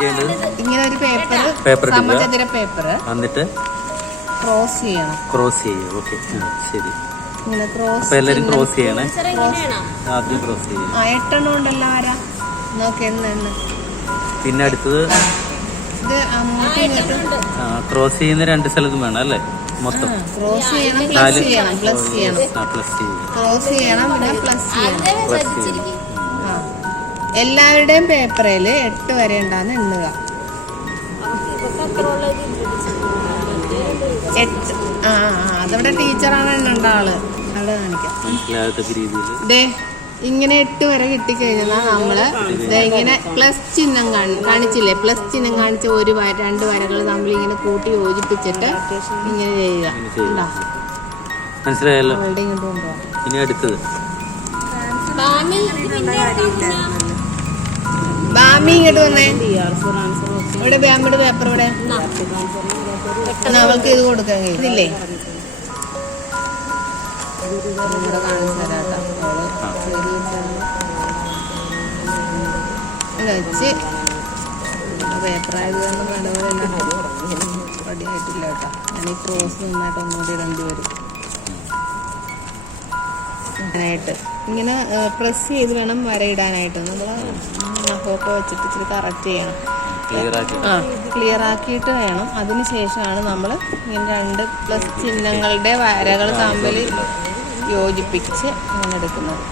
ചെയ്യേണ്ടത്? ഇങ്ങനെ ഒരു പേപ്പർ സമചതുര പേപ്പർ എന്നിട്ട് ക്രോസ് ചെയ്യണം. ക്രോസ് ചെയ്യും. ഓക്കെ, ശരി. ഇങ്ങനെ ക്രോസ് എല്ലാരും ക്രോസ് ചെയ്യണേ. ആദ്യം ക്രോസ് ചെയ്യും. 8 എണ്ണം ഉണ്ടല്ലോ ആരാ നോക്കി എണ്ണ്. പിന്നെ അടുത്തത് ഇത് അങ്ങോട്ടും ഇങ്ങോട്ടും ക്രോസ് ചെയ്യുന്ന 2 സ്ഥലത്തും വേണം അല്ലേ? മൊത്തം ക്രോസ് ചെയ്യണം, പ്ലസ് ചെയ്യണം, പ്ലസ് ചെയ്യും. ക്രോസ് ചെയ്യണം, പിന്നെ പ്ലസ് ചെയ്യണം. എല്ലാവരുടെയും പേപ്പറിൽ 8 വരെ ഉണ്ടാന്ന് എണ്ണുക. 8. അതവിടെ ടീച്ചറാണ് എണ്ണുണ്ട ആള്. അവിടെ കാണിക്കാം. ദേ ഇങ്ങനെ 8 വരെ കിട്ടിക്കഴിഞ്ഞാൽ നമ്മള് ഇങ്ങനെ പ്ലസ് ചിഹ്നം കാണിച്ചില്ലേ? പ്ലസ് ചിഹ്നം കാണിച്ച 1 വര 2 വരകൾ നമ്മൾ ഇങ്ങനെ കൂട്ടി യോജിപ്പിച്ചിട്ട് ഇങ്ങനെ ചെയ്യുക. മനസ്സിലായല്ലോ? ഇനി അടുത്തത് ബാമി ഇങ്ങോട്ട് വന്നേ. ഇവിടെ ബാമിയുടെ പേപ്പർ ഇവിടെ അവൾക്ക് ഇത് കൊടുക്കാൻ കഴിയില്ലേ? വെച്ച് പേപ്പറായത് കാരണം റെഡിയായിട്ടില്ല കേട്ടോ. ഞാൻ ഈ ക്രോസ് നന്നായിട്ട് ഒന്നുകൂടി 2 വരും ായിട്ട് ഇങ്ങനെ പ്രസ് ചെയ്ത് വേണം വരയിടാനായിട്ട്. നമ്മൾ നഖമൊക്കെ വെച്ചിട്ട് ഇച്ചിരി കറക്റ്റ് ചെയ്യണം. ക്ലിയർ ആക്കിയിട്ട് വേണം. അതിന് ശേഷമാണ് നമ്മൾ ഇങ്ങനെ 2 പ്ലസ് ചിഹ്നങ്ങളുടെ വരകൾ തമ്മിൽ യോജിപ്പിച്ച് ഇങ്ങനെ എടുക്കുന്നത്.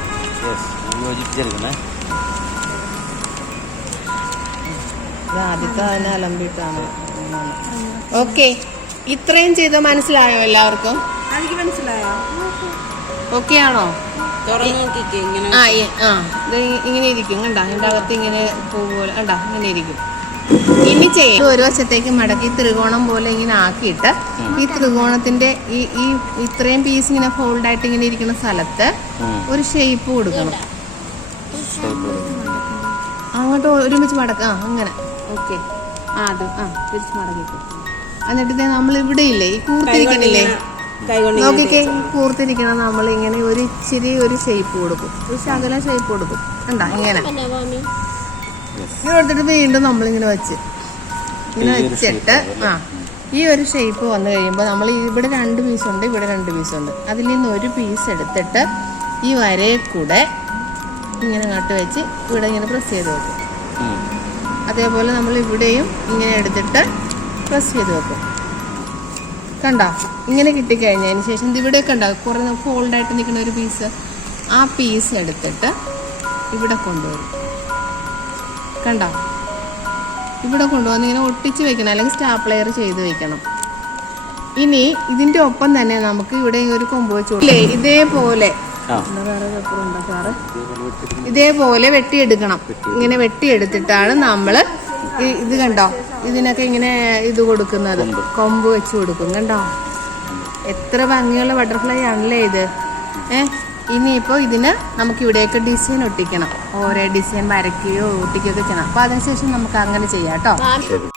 ഇത് ആദ്യത്തെ അതിനെ അലമ്പിട്ടാണ്. ഓക്കെ, ഇത്രയും ചെയ്ത് മനസ്സിലായോ എല്ലാവർക്കും? മനസ്സിലായോ? ഓക്കെ ആണോ? ഇങ്ങനെ ഇരിക്കും കണ്ടാ. ഇതിന്റെ അകത്ത് ഇങ്ങനെ പൂ പോലെ കണ്ടാ ഇങ്ങനെ ഇരിക്കും. ഇനി ചെയ്യും ഒരു വശത്തേക്ക് മടക്കി ത്രികോണം പോലെ ഇങ്ങനെ ആക്കിയിട്ട് ഈ ത്രികോണത്തിന്റെ ഈ ഇത്രയും പീസ് ഇങ്ങനെ ഫോൾഡ് ആയിട്ട് ഇങ്ങനെ ഇരിക്കുന്ന സ്ഥലത്ത് ഒരു ഷേപ്പ് കൊടുക്കണം. അങ്ങോട്ട് ഒരുമിച്ച് മടക്കാം. അങ്ങനെ ഓക്കെ. അത് തിരിച്ച് മടക്കിക്കും. എന്നിട്ട് നമ്മൾ ഇവിടെ ഇല്ലേ ഈ കൂർത്തിരിക്കണില്ലേ? നോക്കിക്കേ, കൂർത്തിരിക്കണം. നമ്മൾ ഇങ്ങനെ ഒരു ഇച്ചിരി ഒരു ഷേപ്പ് കൊടുക്കും, ഒരു ശകലം ഷേപ്പ് കൊടുക്കും. കണ്ടാ ഇങ്ങനെ ഇങ്ങനെ കൊടുത്തിട്ട് വീണ്ടും നമ്മളിങ്ങനെ വെച്ച് ഇങ്ങനെ വെച്ചിട്ട് ഈ ഒരു ഷേപ്പ് വന്നു കഴിയുമ്പോൾ നമ്മൾ ഇവിടെ 2 പീസുണ്ട്, ഇവിടെ 2 പീസുണ്ട്. അതിൽ നിന്ന് ഒരു പീസ് എടുത്തിട്ട് ഈ വരയെ കൂടെ ഇങ്ങനെ നട്ട് വെച്ച് ഇവിടെ ഇങ്ങനെ പ്രസ് ചെയ്ത് വെക്കും. അതേപോലെ നമ്മൾ ഇവിടെയും ഇങ്ങനെ എടുത്തിട്ട് പ്രസ് ചെയ്ത് വെക്കും. കണ്ടോ? ഇങ്ങനെ കിട്ടിക്കഴിഞ്ഞതിന് ശേഷം ഇവിടെയൊക്കെ ഉണ്ടാവും കുറേ ഫോൾഡായിട്ട് നിൽക്കുന്ന ഒരു പീസ്. ആ പീസ് എടുത്തിട്ട് ഇവിടെ കൊണ്ടുവരും. കണ്ടോ? ഇവിടെ കൊണ്ടുവന്ന് ഇങ്ങനെ ഒട്ടിച്ച് വെക്കണം, അല്ലെങ്കിൽ സ്റ്റാപ്ലെയർ ചെയ്ത് വെക്കണം. ഇനി ഇതിന്റെ ഒപ്പം തന്നെ നമുക്ക് ഇവിടെ ഒരു കൊമ്പ് വെച്ച് ഇതേപോലെ ഇതേപോലെ വെട്ടിയെടുക്കണം. ഇങ്ങനെ വെട്ടിയെടുത്തിട്ടാണ് നമ്മള് ഇത് കണ്ടോ ഇതിനൊക്കെ ഇങ്ങനെ ഇത് കൊടുക്കുന്നത്, കൊമ്പ് വെച്ച് കൊടുക്കും. കണ്ടോ എത്ര ഭംഗിയുള്ള ബട്ടർഫ്ലൈ ആണല്ലേ ഇത്. ഇനിയിപ്പോ ഇതിന് നമുക്ക് ഇവിടെയൊക്കെ ഡിസൈൻ ഒട്ടിക്കണം. ഓരോ ഡിസൈൻ വരയ്ക്കുകയോ ഒട്ടിക്കുകയൊക്കെ ചെയ്യണം. അപ്പൊ അതിനുശേഷം നമുക്ക് അങ്ങനെ ചെയ്യാം കേട്ടോ. കിട്ടും